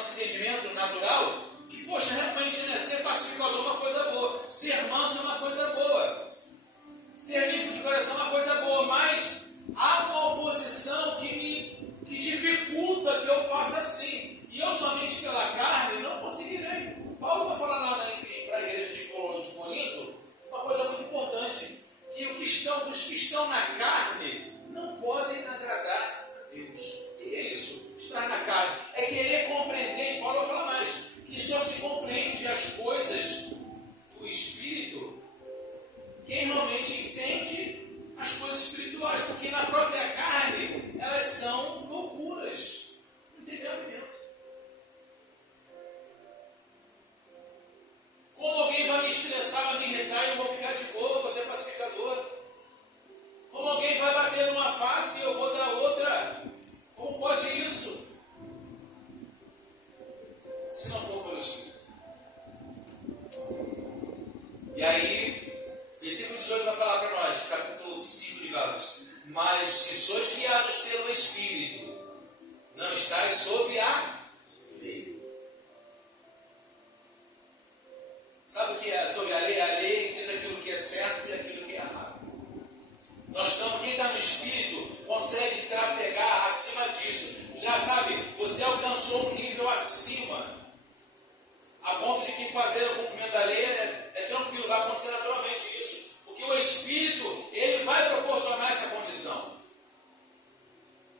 nosso entendimento natural, que, poxa, realmente, né, ser pacificador é uma coisa boa, ser manso é uma coisa boa, ser limpo de coração é uma coisa boa, mas há uma oposição que dificulta que eu faça assim, e eu somente pela carne não conseguirei. Paulo vai falar lá para a igreja de Corinto uma coisa muito importante, que os que estão na carne não podem agradar a Deus. O que é isso? Estar na carne é querer compreender, e Paulo vai falar mais, que só se compreende as coisas do Espírito quem realmente entende as coisas espirituais, porque na própria carne elas são loucuras, não tem cabimento. Como alguém vai me estressar, vai me irritar e eu vou ficar de boa, vou ser pacificador? Como alguém vai bater numa face e eu vou dar outra? Como pode isso? Se não for pelo Espírito. E aí, versículo 18 vai falar para nós, capítulo 5 de Gálatas: mas se sois guiados pelo Espírito, não estáis sob a lei. Sabe o que é sobre a lei? A lei diz aquilo que é certo e aquilo que é errado. Quem está no Espírito consegue trafegar acima disso. Já sabe, você alcançou um nível acima, a ponto de que fazer o cumprimento da lei é tranquilo, vai acontecer naturalmente isso. Porque o Espírito, ele vai proporcionar essa condição.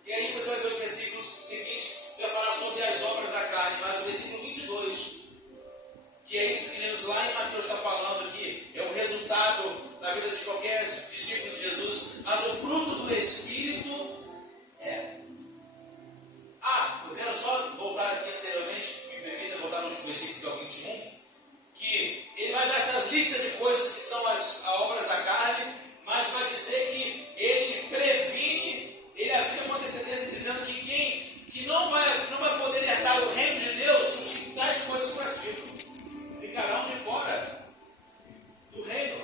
E aí você vai ver os versículos seguintes, vai falar sobre as obras da carne, mas o versículo 22, que é isso que Jesus lá em Mateus está falando aqui, é o resultado da vida de qualquer discípulo de Jesus, mas o fruto do Espírito é. Eu quero só voltar aqui anteriormente, me permita voltar no último versículo, que é o 21, que ele vai dar essas listas de coisas que são as obras da carne, mas vai dizer que ele previne, ele avisa com antecedência, dizendo que quem não vai poder herdar o reino de Deus, os que tais coisas praticam, ficarão de fora do reino.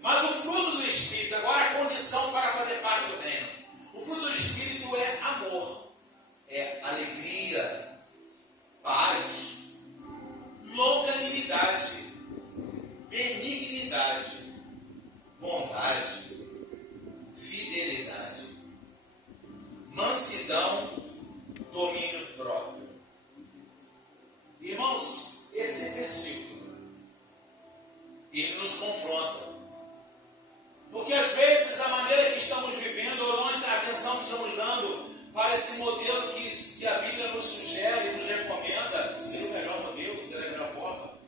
Mas o fruto do Espírito, agora a condição para fazer parte do reino, o fruto do Espírito é amor, é alegria, paz, longanimidade, benignidade, bondade, fidelidade, mansidão, domínio próprio. Irmãos, esse versículo, ele nos confronta. Porque às vezes a maneira que estamos vivendo, ou não a atenção que estamos dando para esse modelo que a Bíblia nos sugere, nos recomenda, ser o melhor modelo, ser a melhor forma.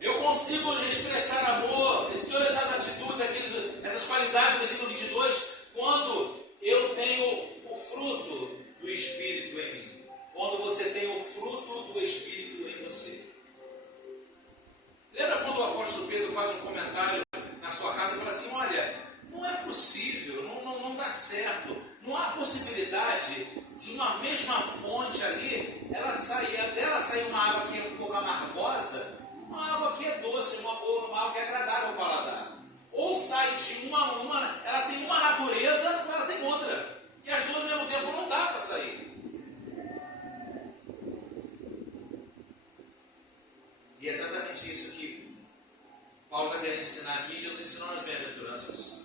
Eu consigo expressar amor, todas essas atitudes, essas qualidades do versículo 22, quando eu tenho o fruto do Espírito em mim. Quando você tem o fruto do Espírito em você. Lembra quando o apóstolo Pedro faz um comentário na sua carta e fala assim: olha, não é possível, não dá certo, não há possibilidade de uma mesma fonte ali, dela sair uma água que é um pouco amargosa, uma água que é doce, uma água que é agradável ao paladar. Ou sai de ela tem uma natureza, ou ela tem outra, que as duas ao mesmo tempo não dá para sair. E é exatamente isso que Paulo está querendo ensinar aqui. Jesus ensinou nas bem-aventuranças: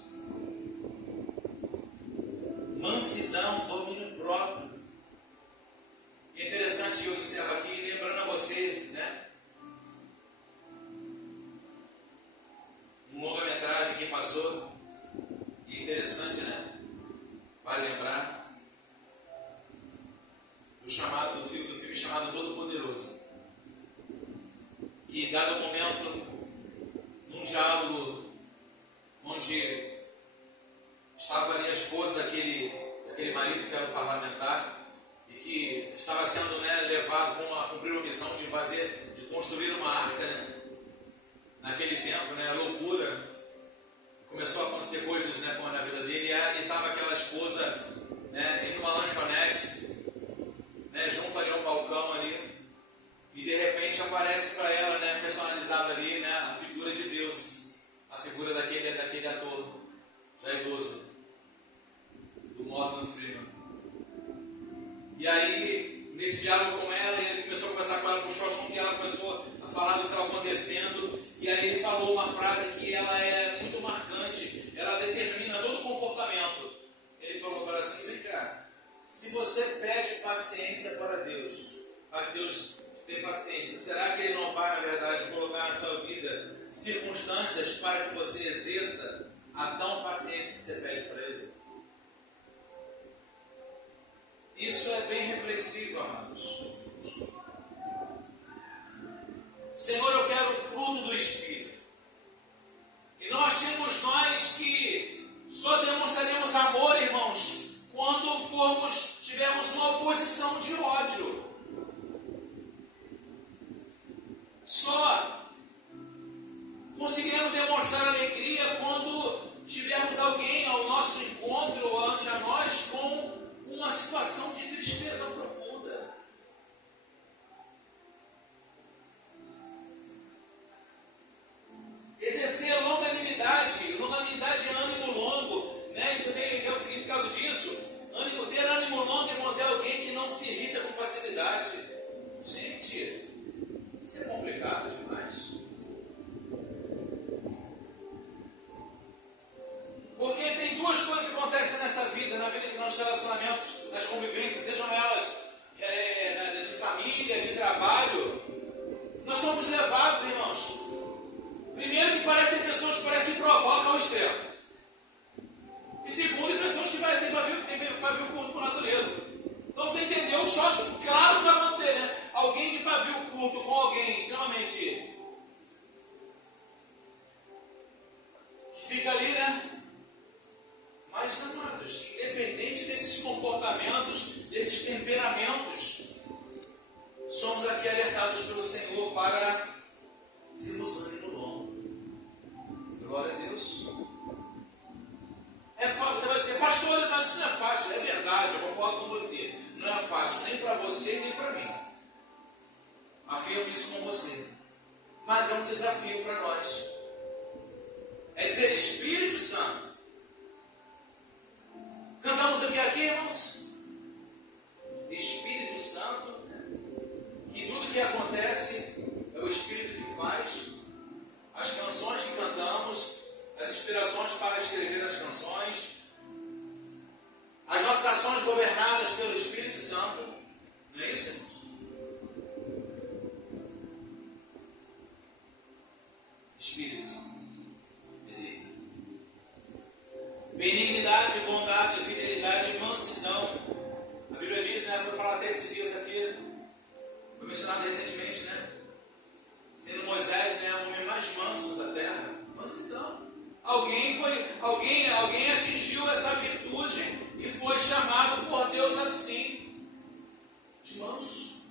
mansidão, domínio próprio. E é interessante, eu encerro aqui lembrando a vocês, né, um longa-metragem que passou, e é interessante, né, vale lembrar do filme chamado Todo-Poderoso. E dado momento, num diálogo onde estava ali a esposa daquele marido que era o parlamentar e que estava sendo, né, levado a cumprir uma missão de construir uma arca, né, naquele tempo, né, loucura. Começou a acontecer coisas, né, na vida dele, e estava aquela esposa, né, em uma lanchonete, né, junto ali ao balcão ali. E de repente aparece para ela, né, personalizada ali, né, a figura de Deus, a figura daquele ator. diálogo com ela, e ele começou a conversar com ela, puxou o assunto, e ela começou a falar do que estava acontecendo, e aí ele falou uma frase que ela é muito marcante, ela determina todo o comportamento. Ele falou para ela assim: vem cá, se você pede paciência para que Deus te dê paciência, será que Ele não vai, na verdade, colocar na sua vida circunstâncias para que você exerça a tão paciência que você pede para Ele? Isso é bem reflexivo, amados. Senhor, eu quero o fruto do Espírito. E nós que só demonstraremos amor, irmãos, quando tivermos uma oposição de ódio. Só conseguiremos demonstrar alegria quando tivermos alguém ao nosso encontro ou ante a nós com uma situação de tristeza profunda. Exercer longanimidade é ânimo longo, né? Isso é o significado disso. Ter ânimo longo, irmãos, é alguém que não se irrita com facilidade. Gente, isso é complicado demais. Porque tem duas coisas que acontecem nessa vida, na vida que nos relacionamentos, nas convivências, sejam elas de família, de trabalho. Nós somos levados, irmãos. Primeiro, que tem pessoas que parecem que provocam o extremo. E segundo, pessoas que parecem ter pavio curto por natureza. Então você entendeu o choque? Claro que vai acontecer, né? Alguém de pavio curto com alguém extremamente que fica ali, né? Mas, amados, independente desses comportamentos, desses temperamentos, somos aqui alertados pelo Senhor para termos ânimo longo. Glória a Deus. É fácil, você vai dizer: pastor, mas isso não é fácil. É verdade, eu concordo com você. Não é fácil nem para você nem para mim. Afirmo isso com você. Mas é um desafio para nós. É dizer: Espírito Santo. Cantamos aqui, irmãos? Espírito Santo, que tudo que acontece é o Espírito que faz. As canções que cantamos, as inspirações para escrever as canções, as nossas ações governadas pelo Espírito Santo. Não é isso, irmãos? Espírito Santo. Benignidade, bondade, fidelidade e mansidão. A Bíblia diz, né? Foi falado até esses dias aqui, foi mencionado recentemente, né? Sendo Moisés, né, o homem mais manso da terra. Mansidão. Alguém atingiu essa virtude e foi chamado por Deus assim, de manso.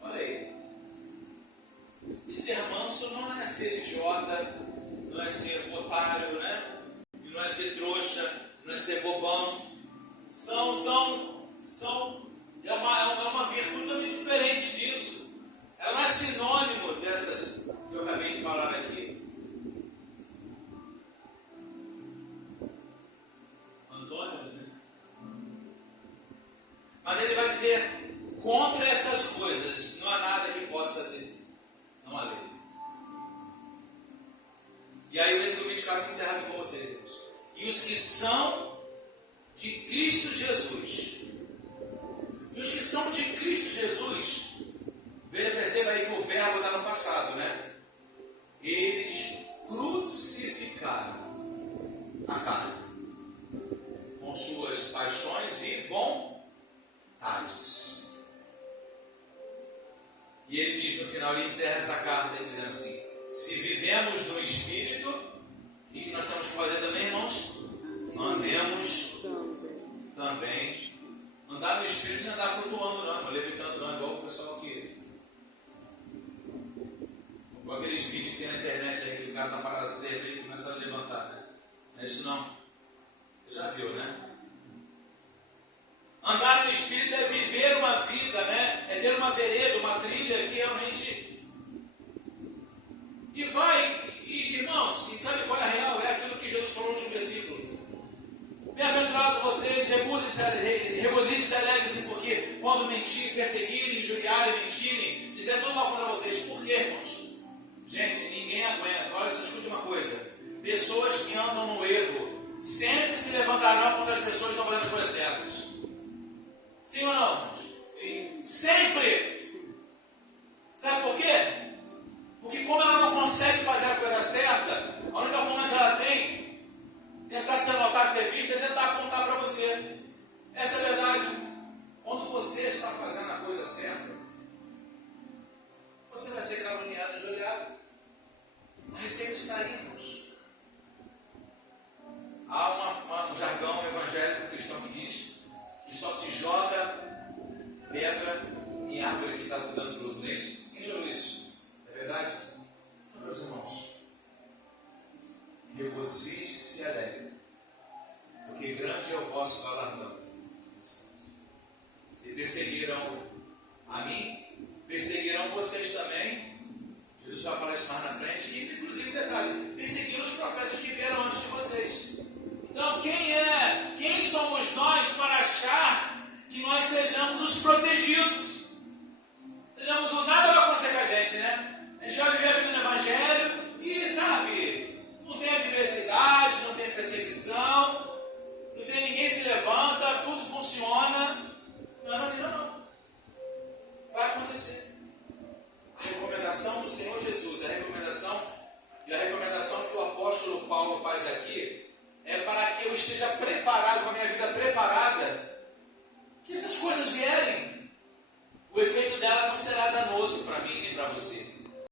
Olha aí. E ser manso não é ser idiota, não é ser otário, né? Não é ser trouxa, não é ser bobão. É uma virtude totalmente diferente disso. Ela não é sinônimo dessas que eu acabei de falar aqui. Antônimos, né? Mas ele vai dizer: contra essas coisas não há nada que possa ter. Não há lei. E aí o versículo 24 encerra com vocês, irmãos. E os que são de Cristo Jesus. E os que são de Cristo Jesus, perceba aí que o verbo está no passado, né? Eles crucificaram a carne com suas paixões e vontades. E ele diz no final, ele encerra essa carta dizendo assim: se vivemos no Espírito, o que nós temos que fazer também, irmãos? Andemos também. Andar no Espírito não é andar flutuando, não, levitando, não, igual o pessoal que. Igual aqueles vídeos que tem na internet aí, que o cara está parado assim, de repente começa a levantar, né? Não é isso não? Você já viu, né? Andar no Espírito é viver uma vida, né? É ter uma vereda, uma trilha que realmente. Irmãos, e sabe qual é a real? É aquilo que Jesus falou no último versículo. Bem-aventurados vocês, Regozije-se e alegre-se, porque quando mentir, perseguirem, injuriarem, mentirem, dizer tudo mal contra vocês. Por quê, irmãos? Gente, ninguém aguenta. Olha, só escute uma coisa. Pessoas que andam no erro sempre se levantarão quando as pessoas estão fazendo as coisas certas. Sim ou não, irmãos? Sim. Sempre. Sabe por quê? Porque como ela não consegue fazer a coisa certa, a única forma que ela tem tentar ser notado, ser visto, é tentar apontar para você. Essa é a verdade. Quando você está fazendo a coisa certa, você vai ser caluniado, injuriado. A receita está aí, irmãos. Há um jargão evangélico cristão que diz que só se joga pedra em árvore que está dando fruto, não é isso? Quem já ouviu isso? É verdade? Então, meus irmãos, regozije-se e alegre, porque grande é o vosso galardão. Se perseguiram a mim, perseguirão vocês também. Jesus vai falar isso mais na frente. E, inclusive, detalhe, perseguiram os profetas que vieram antes de vocês. Então, quem somos nós para achar que nós sejamos os protegidos? Nada vai acontecer com a gente, né? A gente vai viver a vida no Evangelho,